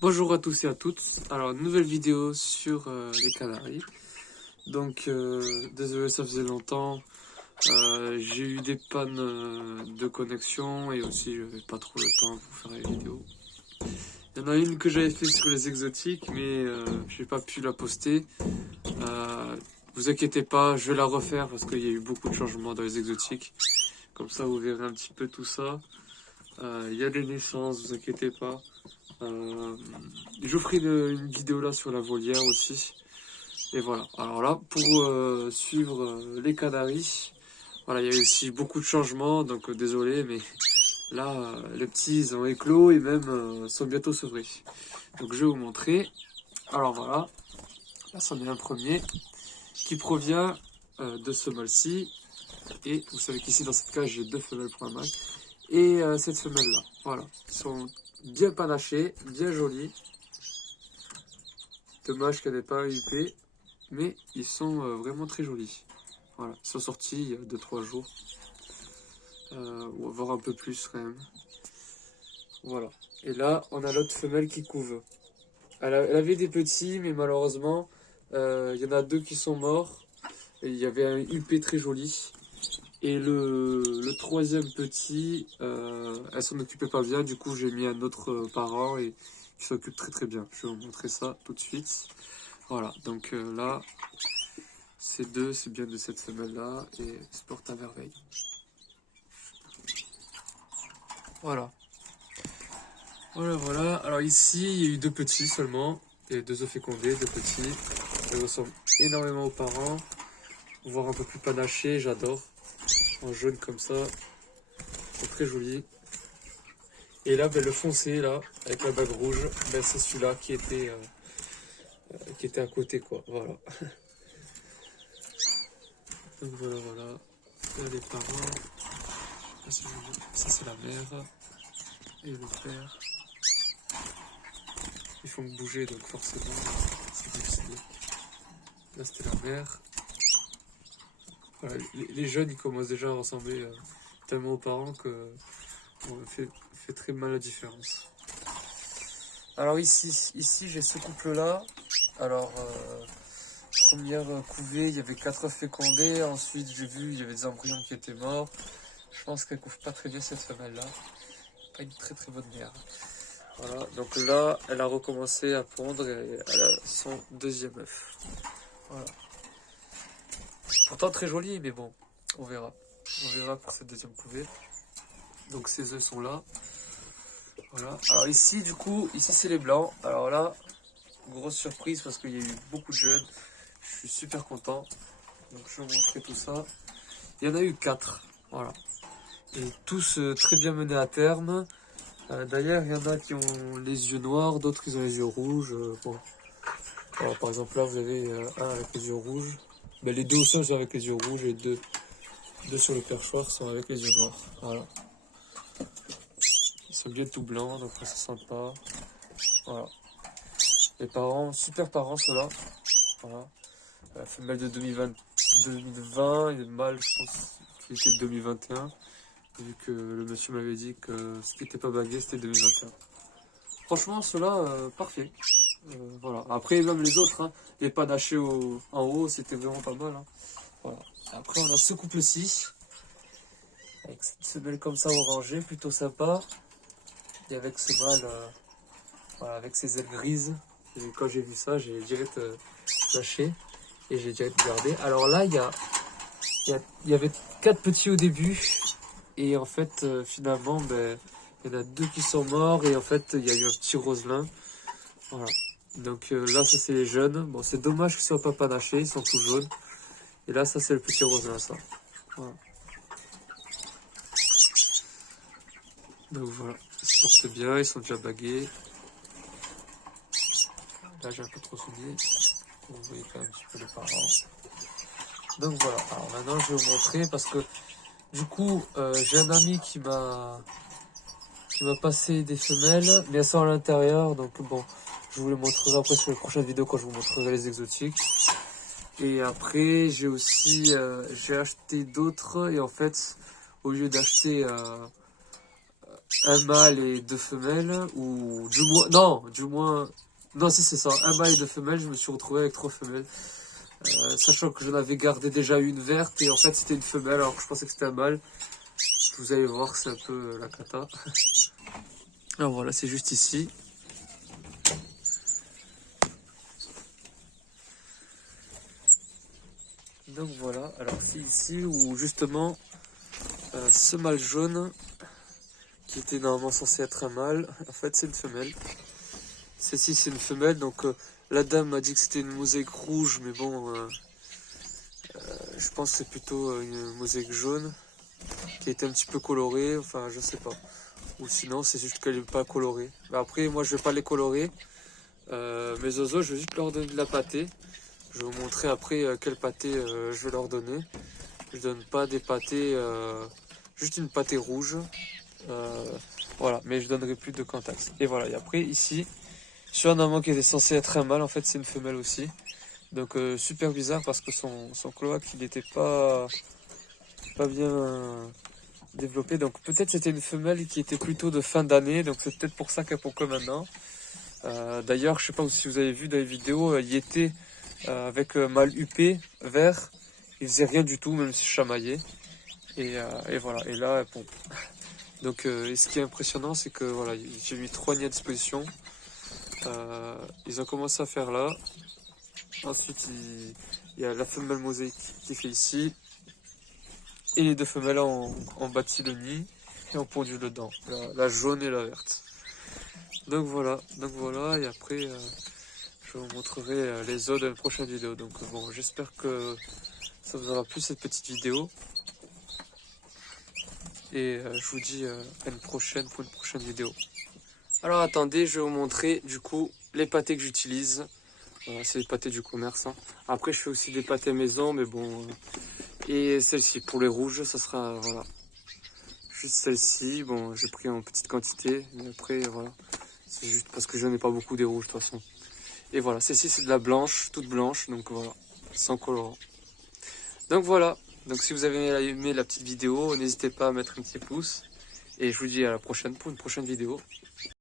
Bonjour à tous et à toutes. Alors, nouvelle vidéo sur les Canaries. Donc, désolé, ça faisait longtemps. J'ai eu des pannes de connexion et aussi j'avais pas trop le temps pour faire les vidéos. Il y en a une que j'avais fait sur les exotiques, mais j'ai pas pu la poster. Vous inquiétez pas, je vais la refaire parce qu'il y a eu beaucoup de changements dans les exotiques. Comme ça, vous verrez un petit peu tout ça. Il y a des naissances, vous inquiétez pas. Je vous ferai une vidéo là sur la volière aussi. Et voilà. Alors là, pour suivre les Canaries, voilà, il y a eu aussi beaucoup de changements, donc désolé, mais là, les petits ils ont éclos et même sont bientôt sevrés. Donc je vais vous montrer. Alors voilà, là c'en est un premier qui provient de ce mâle-ci. Et vous savez qu'ici dans cette cage j'ai deux femelles pour un mâle. Et cette femelle là, voilà, ils sont bien panachés, bien jolis. Dommage qu'elle n'ait pas UP, mais ils sont vraiment très jolis. Voilà, ils sont sortis il y a 2-3 jours, ou voire un peu plus quand même. Voilà, et là on a l'autre femelle qui couve. Elle avait des petits, mais malheureusement, il y en a deux qui sont morts. Et il y avait un UP très joli. Et le troisième petit, elle s'en occupait pas bien, du coup j'ai mis un autre parent et qui s'occupe très très bien. Je vais vous montrer ça tout de suite. Voilà, donc là, ces deux, c'est bien de cette femelle-là et se porte à merveille. Voilà. Voilà, voilà. Alors ici, il y a eu deux petits seulement. Et deux œufs fécondés, deux petits. Ils ressemblent énormément aux parents. Voire un peu plus panachés, j'adore. En jaune comme ça. C'est très joli. Et là, ben, le foncé, là, avec la bague rouge, ben, c'est celui-là qui était à côté, quoi. Voilà. Donc voilà, voilà. Là, les parents. Ça, c'est la mère. Et le père. Ils font bouger, donc forcément, c'est difficile. Là, c'était la mère. Voilà, les jeunes, ils commencent déjà à ressembler tellement aux parents que on fait très mal la différence. Alors ici j'ai ce couple-là. Alors, première couvée, il y avait 4 œufs fécondés. Ensuite, j'ai vu, il y avait des embryons qui étaient morts. Je pense qu'elle couvre pas très bien cette femelle-là. Pas une très très bonne mère. Voilà, donc là, elle a recommencé à pondre et elle a son deuxième œuf. Voilà. Pourtant très joli, mais bon, on verra. On verra pour cette deuxième couvée. Donc ces œufs sont là. Voilà. Alors ici, du coup, ici c'est les blancs. Alors là, grosse surprise parce qu'il y a eu beaucoup de jeunes. Je suis super content. Donc je vais vous montrer tout ça. Il y en a eu 4. Voilà. Et tous très bien menés à terme. D'ailleurs, il y en a qui ont les yeux noirs, d'autres ils ont les yeux rouges. Bon. Alors, par exemple là, vous avez un avec les yeux rouges. Ben, les deux au sol sont avec les yeux rouges et deux sur le perchoir sont avec les yeux noirs. Voilà. Ils sont bien tout blancs, donc ça sent pas. Voilà. Les parents, super parents ceux-là. Voilà. La femelle de 2020 et le mâle, je pense, qui était de 2021. Vu que le monsieur m'avait dit que ce qui n'était pas bagué, c'était 2021. Franchement, ceux-là, parfait. Voilà. Après, même les autres, hein, les panachés en haut, c'était vraiment pas mal. Hein. Voilà. Après, on a ce couple-ci, avec cette semelle comme ça orangée, plutôt sympa. Et avec ce mâle, voilà, avec ses ailes grises. Et quand j'ai vu ça, j'ai direct lâché et j'ai direct gardé. Alors là, il y avait 4 petits au début. Et en fait, finalement, ben, il y en a 2 qui sont morts. Et en fait, il y a eu un petit roselin. Voilà. Donc là, ça, c'est les jeunes. Bon, c'est dommage qu'ils ne soient pas panachés. Ils sont tout jaunes. Et là, ça, c'est le petit roselin, ça. Voilà. Donc voilà. Ils se portent bien. Ils sont déjà bagués. Là, j'ai un peu trop souligné. Vous voyez quand même un petit peu les parents. Donc voilà. Alors maintenant, je vais vous montrer parce que du coup, j'ai un ami qui m'a passé des femelles, mais elles sont à l'intérieur. Donc bon, je vous les montrerai après sur les prochaines vidéos quand je vous montrerai les exotiques. Et après, j'ai aussi j'ai acheté d'autres et en fait, au lieu d'acheter un mâle et deux femelles, ou du moins, non si c'est ça, un mâle et deux femelles, je me suis retrouvé avec trois femelles, sachant que j'en avais gardé déjà une verte, et en fait c'était une femelle, alors que je pensais que c'était un mâle. Vous allez voir, c'est un peu la cata. Alors voilà, c'est juste ici. Donc voilà, alors c'est ici où justement ce mâle jaune, qui était normalement censé être un mâle, en fait c'est une femelle. Celle-ci c'est une femelle, donc la dame m'a dit que c'était une mosaïque rouge, mais bon, je pense que c'est plutôt une mosaïque jaune, qui a été un petit peu colorée, enfin je sais pas. Ou sinon c'est juste qu'elle n'est pas colorée. Mais après moi je vais pas les colorer. Mes oiseaux je vais juste leur donner de la pâtée. Je vais vous montrer après quel pâté je vais leur donner. Je donne pas des pâtés, juste une pâtée rouge. Voilà, mais je donnerai plus de Cantax. Et voilà, et après ici, sur un amant qui était censé être un mâle, en fait c'est une femelle aussi. Donc super bizarre parce que son cloaque il n'était pas bien développé. Donc peut-être c'était une femelle qui était plutôt de fin d'année, donc c'est peut-être pour ça qu'elle pond que maintenant. D'ailleurs, je sais pas si vous avez vu dans les vidéos, il était avec mâle huppé, vert, il faisait rien du tout, même si je chamaillais. Et voilà, et là, elle pompe. Donc, et ce qui est impressionnant, c'est que voilà, j'ai mis 3 nids à disposition. Ils ont commencé à faire là. Ensuite, il y a la femelle mosaïque qui fait ici. Et les deux femelles ont bâti le nid et ont pondu dedans, la jaune et la verte. Donc voilà, et après, je vous montrerai les autres dans une prochaine vidéo. Donc bon, j'espère que ça vous aura plu cette petite vidéo. Et je vous dis à une prochaine pour une prochaine vidéo. Alors attendez, je vais vous montrer du coup les pâtés que j'utilise. C'est les pâtés du commerce. Hein. Après je fais aussi des pâtés maison, mais bon. Et celle-ci, pour les rouges, ça sera voilà. Juste celle-ci. Bon, j'ai pris en petite quantité, mais après voilà. C'est juste parce que je n'en ai pas beaucoup des rouges de toute façon. Et voilà, celle-ci c'est de la blanche, toute blanche, donc voilà, sans colorant. Donc voilà, donc si vous avez aimé la petite vidéo, n'hésitez pas à mettre un petit pouce. Et je vous dis à la prochaine pour une prochaine vidéo.